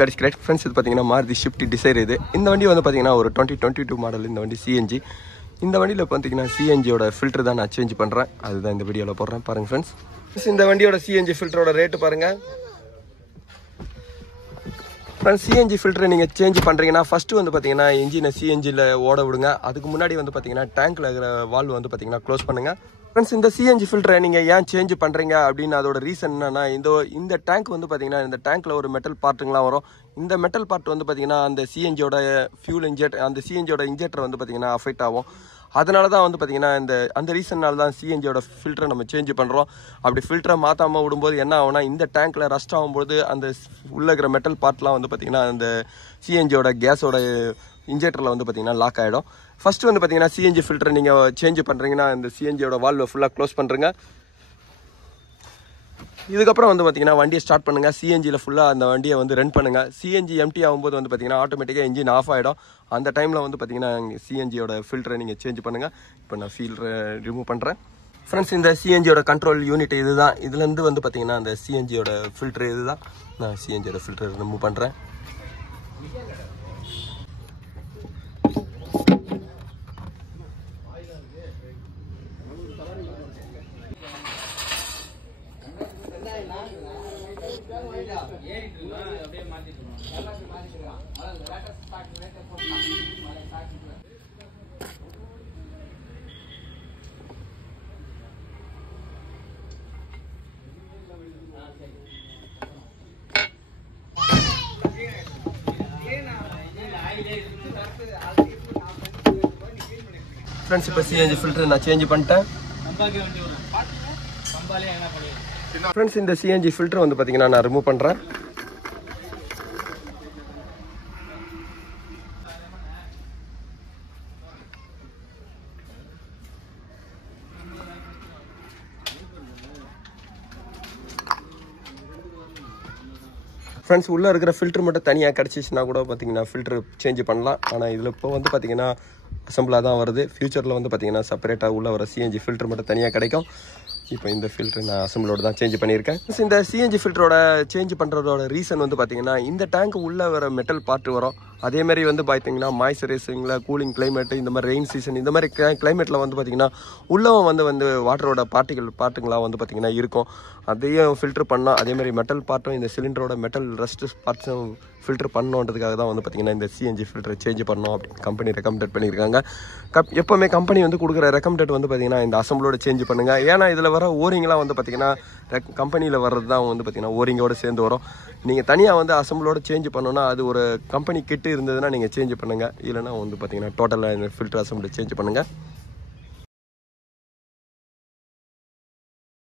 that is correct friends. இது பாத்தீங்கன்னா Maruti Swift Dzire இது. இந்த வண்டி வந்து பாத்தீங்கன்னா ஒரு 2022 மாடல். இந்த வண்டி CNG. இந்த வண்டியில பாத்தீங்கன்னா CNG ஓட ஃபில்டர் தான் நான் சேஞ்ச் பண்றேன். அதுதான் இந்த வீடியோல போடுறேன் பாருங்க ஃப்ரெண்ட்ஸ். இந்த வண்டியோட CNG ஃபில்டரோட ரேட் பாருங்க. ஃப்ரெண்ட்ஸ் CNG ஃபில்டர் நீங்க சேஞ்ச் பண்றீங்கன்னா ஃபர்ஸ்ட் வந்து பாத்தீங்கன்னா இன்ஜினை CNGல ஓட விடுங்க. அதுக்கு முன்னாடி வந்து பாத்தீங்கன்னா டேங்க்ல இருக்கிற வால்வ் வந்து பாத்தீங்கன்னா க்ளோஸ் பண்ணுங்க. ஃப்ரெண்ட்ஸ் இந்த CNG ஃபில்டரை நீங்கள் ஏன் சேஞ்ச் பண்ணுறீங்க அப்படின்னு அதோட ரீசன் என்னன்னா இந்த டேங்க் வந்து பார்த்தீங்கன்னா இந்த டேங்க்கில் ஒரு மெட்டல் பார்ட்டுங்களாம் வரும். இந்த மெட்டல் பார்ட் வந்து பார்த்தீங்கன்னா அந்த CNGயோட ஃபியூல் அந்த CNGயோட இன்ஜெக்டர் வந்து பார்த்தீங்கன்னா அஃபெக்ட் ஆகும். அதனால தான் வந்து பார்த்தீங்கன்னா அந்த ரீசன்னால தான் CNGயோட ஃபில்டரை நம்ம சேஞ்ச் பண்ணுறோம். அப்படி ஃபில்டரை மாற்றாமல் விடும்போது என்ன ஆகும்னா இந்த டேங்க்கில் ரஸ்ட் ஆகும்போது அந்த உள்ள இருக்கிற மெட்டல் பார்ட்லாம் வந்து பார்த்தீங்கன்னா அந்த CNGயோட கேஸோட இன்ஜெக்டரில் வந்து பார்த்தீங்கன்னா லாக் ஆகிடும். ஃபர்ஸ்ட் வந்து பார்த்தீங்கன்னா CNG ஃபில்டர் நீங்கள் சேஞ்ச் பண்ணுறீங்கன்னா இந்த CNGயோட வால்வை ஃபுல்லாக க்ளோஸ் பண்ணுறங்க. இதுக்கப்புறம் வந்து பார்த்தீங்கன்னா வண்டியை ஸ்டார்ட் பண்ணுங்கள். CNGயில் ஃபுல்லாக அந்த வண்டியை வந்து ரன் பண்ணுங்கள். CNG எம்டி ஆகும்போது வந்து பார்த்தீங்கன்னா ஆட்டோமேட்டிக்காக இன்ஜின் ஆஃப் ஆகிடும். அந்த டைமில் வந்து பார்த்தீங்கன்னா CNGயோட ஃபில்டரை நீங்கள் சேஞ்ச் பண்ணுங்கள். இப்போ நான் ஃபில்டரை ரிமூவ் பண்ணுறேன். ஃப்ரெண்ட்ஸ் இந்த CNGயோட கண்ட்ரோல் யூனிட் இது தான். இதுலேருந்து வந்து பார்த்தீங்கன்னா அந்த CNGயோட ஃபில்டர் இது தான். நான் CNGயோட ஃபில்டரை ரிமூவ் பண்ணுறேன். ஃப்ரெண்ட்ஸ் இப்போ CNG ஃபில்டர் நான் சேஞ்ச் பண்ணிட்டேன். ஃப்ரெண்ட்ஸ் இந்த CNG ஃபில்டர் வந்து பார்த்தீங்கன்னா நான் ரிமூவ் பண்ணுறேன். ஃப்ரெண்ட்ஸ் உள்ளே இருக்கிற ஃபில்டர் மட்டும் தனியாக கிடச்சிச்சுன்னா கூட பார்த்தீங்கன்னா ஃபில்டர் சேஞ்ச் பண்ணலாம். ஆனால் இதில் இப்போ வந்து பார்த்தீங்கன்னா அசம்பிளாக தான் வருது. ஃபியூச்சரில் வந்து பார்த்தீங்கன்னா செப்பரேட்டாக உள்ள வர CNG ஃபில்டர் மட்டும் தனியாக கிடைக்கும். இப்போ இந்த ஃபில்டர் நான் அசம்பிளோட தான் சேஞ்ச் பண்ணியிருக்கேன். இந்த CNG ஃபில்டரோட சேஞ்ச் பண்ணுறதோட ரீசன் வந்து பார்த்தீங்கன்னா இந்த டேங்க் உள்ளே வர மெட்டல் பார்ட் வரும். அதேமாதிரி வந்து பார்த்தீங்கன்னா மாய்ஸ்சரைசிங்கில் கூலிங் கிளைமேட்டு இந்த மாதிரி ரெயின் சீசன் இந்த மாதிரி கிளைமேட்டில் வந்து பார்த்தீங்கன்னா உள்ளவும் வந்து வாட்டரோட பார்ட்டுங்களாம் வந்து பார்த்தீங்கன்னா இருக்கும். அதையும் ஃபில்டர் பண்ணோம். அதேமாதிரி மெட்டல் பார்ட்டும் இந்த சிலிண்டரோட மெட்டல் ரஸ்ட் பார்ட்ஸும் ஃபில்டர் பண்ணணுன்றதுக்காக தான் வந்து பார்த்தீங்கன்னா இந்த CNG ஃபில்டரை சேஞ்ச் பண்ணோம் அப்படின்னு கம்பெனி ரெக்கமெண்டட் பண்ணியிருக்காங்க. எப்போவுமே கம்பெனி வந்து கொடுக்குற ரெக்கமெண்டட் வந்து பார்த்தீங்கன்னா இந்த அசம்பிளோட சேஞ்ச் பண்ணுங்கள். ஏன்னா இதில் வர ஓரிங்லாம் வந்து பார்த்தீங்கன்னா கம்பெனியில் வர்றது தான் வந்து பார்த்தீங்கன்னா ஓரிங்கோட சேர்ந்து வரும். நீங்கள் தனியாக வந்து அசம்பிளோட சேஞ்ச் பண்ணோன்னா அது ஒரு கம்பெனி கிட்டு இருந்ததுன்னா நீங்கள் சேஞ்ச் பண்ணுங்கள். இல்லைனா வந்து பார்த்தீங்கன்னா டோட்டலாக இந்த ஃபில்டர் அசம்பிளை சேஞ்ச் பண்ணுங்கள்.